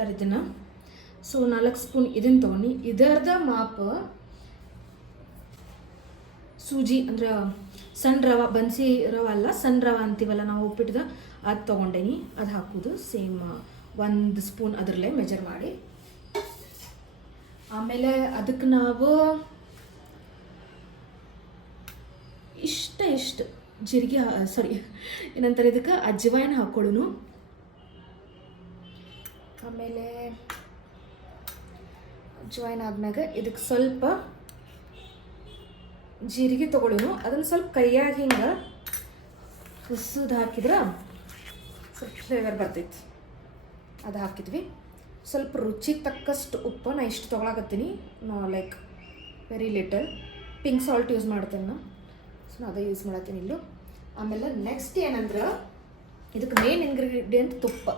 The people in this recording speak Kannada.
ಮಾಡ್ತಾರೆ ಇದನ್ನು. ಸೊ 4 ಸ್ಪೂನ್ ಇದನ್ನು ತೊಗೊಂಡು ಇದರದ ಮಾಪ ಸೂಜಿ ಅಂದ್ರೆ ಸಣ್ಣ ರವೆ, ಬನ್ಸಿ ರವೆ ಅಲ್ಲ, ಸಣ್ಣ ರವೆ ಅಂತೀವಲ್ಲ ನಾವು ಉಪ್ಪಿಟ್ಟದ, ಅದು ತೊಗೊಂಡೇನಿ. ಅದು ಹಾಕೋದು ಸೇಮ್ 1 ಸ್ಪೂನ್ ಅದರಲ್ಲೇ ಮೆಜರ್ ಮಾಡಿ. ಆಮೇಲೆ ಅದಕ್ಕೆ ನಾವು ಇಷ್ಟು ಜೀರಿಗೆ ಏನಂತಾರೆ ಇದಕ್ಕೆ ಅಜ್ವಾಯಿನ ಹಾಕೊಳ್ಳೋನು. ಆಮೇಲೆ ಅಜ್ವಾಯಿನ ಆದ್ಮ್ಯಾಗ ಇದಕ್ಕೆ ಸ್ವಲ್ಪ ಜೀರಿಗೆ ತೊಗೊಳ್ಳೋನು. ಅದನ್ನು ಸ್ವಲ್ಪ ಕೈಯಾಗಿ ಹಿಂಗೆ ಹುಸುದು ಹಾಕಿದ್ರೆ ಸ್ವಲ್ಪ ಫ್ಲೇವರ್ ಬರ್ತೈತಿ. ಅದು ಹಾಕಿದ್ವಿ. ಸ್ವಲ್ಪ ರುಚಿಗೆ ತಕ್ಕಷ್ಟು ಉಪ್ಪು ನಾ ಇಷ್ಟು ತೊಗೊಳಕತ್ತೀನಿ, like very little. Pink salt use ಮಾಡ್ತೇನೆ ನಾ, ಸೊ ನಾ ಅದೇ ಯೂಸ್ ಮಾಡತ್ತೀನಿ ಇಲ್ಲೂ. ಆಮೇಲೆ ನೆಕ್ಸ್ಟ್ ಏನಂದ್ರೆ ಇದಕ್ಕೆ ಮೇನ್ ಇಂಗ್ರೀಡಿಯೆಂಟ್ ತುಪ್ಪ.